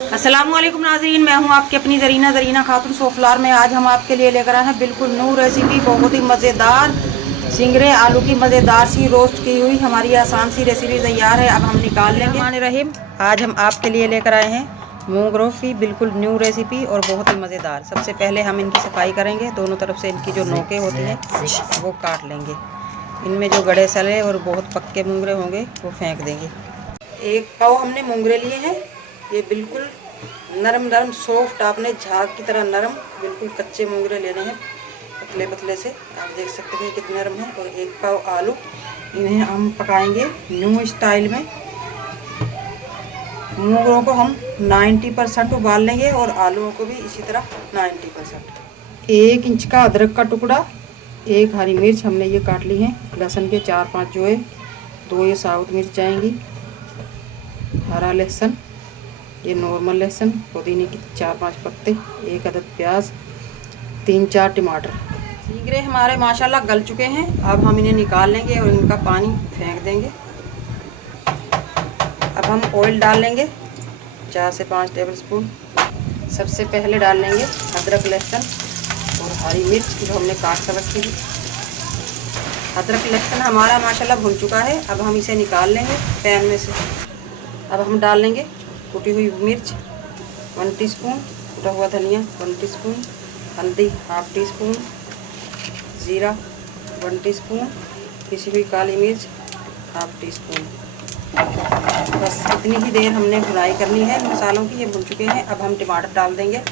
अस्सलामुअलैकुम नाज़रीन, मैं हूं आपकी अपनी ज़रीना खातून सोफलार में। आज हम आपके लिए लेकर आए हैं बिल्कुल न्यू रेसिपी, बहुत ही मज़ेदार सिंगरे आलू की मज़ेदार सी रोस्ट की हुई हमारी आसान सी रेसिपी तैयार है। अब हम निकाल लेंगे। रहीम, आज हम आपके लिए लेकर आए हैं मूंग रोस्ट की बिल्कुल न्यू रेसिपी और बहुत ही मज़ेदार। सबसे पहले हम इनकी सफाई करेंगे। दोनों तरफ से इनकी जो नोकें होती हैं वो काट लेंगे। इनमें जो गड़े सले और बहुत पक्के मूंगरे होंगे वो फेंक देंगे। एक पाव हमने मूंगरे लिए हैं। ये बिल्कुल नरम नरम सॉफ्ट, आपने झाग की तरह नरम बिल्कुल कच्चे मूंगरे लेने हैं, पतले पतले से। आप देख सकते हैं कितने नरम है। और एक पाव आलू, इन्हें हम पकाएंगे न्यू स्टाइल में। मूंगरों को हम 90% उबाल लेंगे और आलूओं को भी इसी तरह 90%। 1 इंच का अदरक का टुकड़ा, 1 हरी मिर्च हमने ये काट ली है, लहसुन के 4-5 जोए, 2 ये साबुत मिर्च जाएंगी, हरा लहसुन, ये नॉर्मल लहसुन, पुदीने की 4-5 पत्ते, 1 अदद प्याज, 3-4 टमाटर। सिंगरे हमारे माशाल्लाह गल चुके हैं। अब हम इन्हें निकाल लेंगे और इनका पानी फेंक देंगे। अब हम ऑयल डाल लेंगे 4 से 5 टेबलस्पून। सबसे पहले डाल लेंगे अदरक लहसुन और हरी मिर्च जो हमने काट कर रखी थी। अदरक लहसुन हमारा माशाल्लाह भुन चुका है। अब हम इसे निकाल लेंगे पैन में से। अब हम डाल लेंगे कुटी हुई मिर्च 1 टीस्पून, कुटा हुआ धनिया 1 टीस्पून, हल्दी 1/2 टीस्पून, ज़ीरा 1 टीस्पून, पिसी हुई काली मिर्च 1/2 टीस्पून। बस इतनी ही देर हमने भुनाई करनी है मसालों की। ये भुन चुके हैं। अब हम टमाटर डाल देंगे।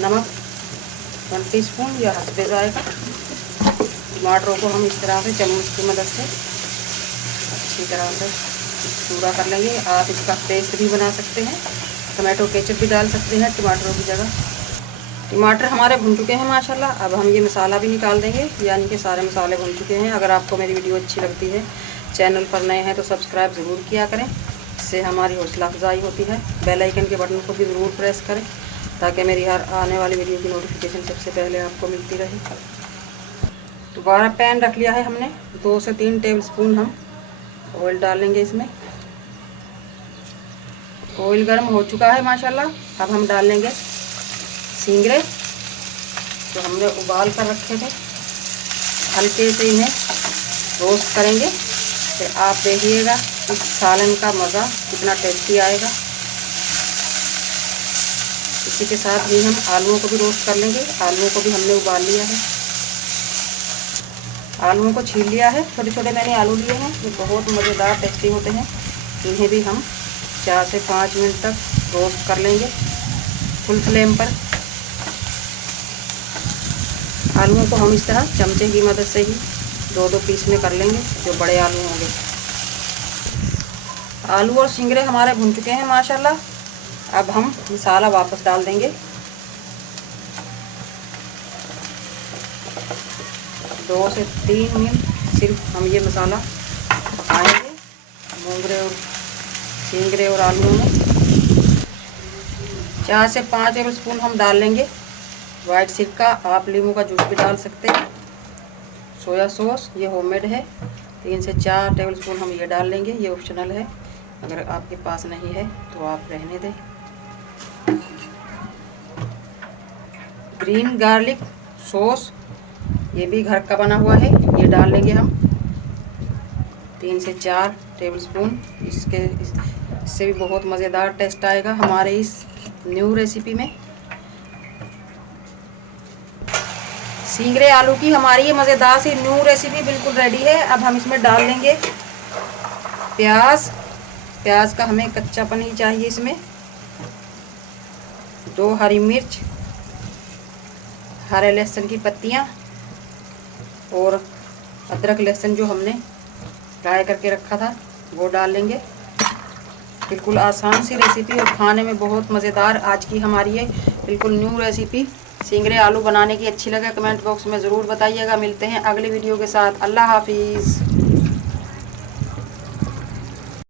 नमक 1 टीस्पून या हस्बे जाएगा। टमाटरों को हम इस तरह से चम्मच की मदद से अच्छी तरह से चूरा कर लेंगे। आप इसका पेस्ट भी बना सकते हैं, टमाटो केचप भी डाल सकते हैं टमाटरों की जगह। टमाटर हमारे भुन चुके हैं माशाल्लाह। अब हम ये मसाला भी निकाल देंगे, यानी कि सारे मसाले भुन चुके हैं। अगर आपको मेरी वीडियो अच्छी लगती है, चैनल पर नए हैं तो सब्सक्राइब ज़रूर किया करें, इससे हमारी हौसला अफजाई होती है। बेल आइकन के बटन को भी ज़रूर प्रेस करें ताकि मेरी हर आने वाली वीडियो की नोटिफिकेशन सबसे पहले आपको मिलती रहे। दोबारा पैन रख लिया है हमने, 2 से 3 टेबलस्पून हम ऑयल डाल लेंगे इसमें। ऑयल गर्म हो चुका है माशाल्लाह। अब हम डाल लेंगे सिंगरे जो हमने उबाल कर रखे थे। हल्के से इन्हें रोस्ट करेंगे। फिर आप देखिएगा इस सालन का मज़ा कितना टेस्टी आएगा। इसी के साथ ही हम आलूओं को भी रोस्ट कर लेंगे। आलूओं को भी हमने उबाल लिया है, आलूओं को छील लिया है। छोटे छोटे मैंने आलू लिए हैं, ये बहुत मज़ेदार टेस्टी होते हैं। इन्हें भी हम 4 से 5 मिनट तक रोस्ट कर लेंगे फुल फ्लेम पर। आलूओं को हम इस तरह चमचे की मदद से ही 2-2 पीस में कर लेंगे, जो बड़े आलू होंगे। आलू और सिंगरे हमारे भुन चुके हैं माशाल्लाह। अब हम मसाला वापस डाल देंगे। 2 से 3 मिनट सिर्फ हम ये मसाला पकाएंगे मूंगरे और सिंगरे और आलूओं में। 4 से 5 टेबलस्पून हम डाल लेंगे वाइट सिरका। आप नींबू का जूस भी डाल सकते हैं। सोया सॉस ये होममेड है, 3 से 4 टेबलस्पून हम ये डाल लेंगे। ये ऑप्शनल है, अगर आपके पास नहीं है तो आप रहने दें। ग्रीन गार्लिक सॉस ये भी घर का बना हुआ है, ये डाल लेंगे हम 3 से 4 टेबलस्पून। इससे भी बहुत मज़ेदार टेस्ट आएगा हमारे इस न्यू रेसिपी में। सिंगरे आलू की हमारी ये मज़ेदार सी न्यू रेसिपी बिल्कुल रेडी है। अब हम इसमें डाल लेंगे प्याज। प्याज का हमें कच्चापन ही चाहिए इसमें। 2 हरी मिर्च, हरे लहसुन की पत्तियाँ और अदरक लहसुन जो हमने फ्राई करके रखा था वो डाल लेंगे। बिल्कुल आसान सी रेसिपी और खाने में बहुत मज़ेदार। आज की हमारी ये बिल्कुल न्यू रेसिपी सिंगरे आलू बनाने की अच्छी लगे कमेंट बॉक्स में ज़रूर बताइएगा। मिलते हैं अगली वीडियो के साथ। अल्लाह हाफिज़।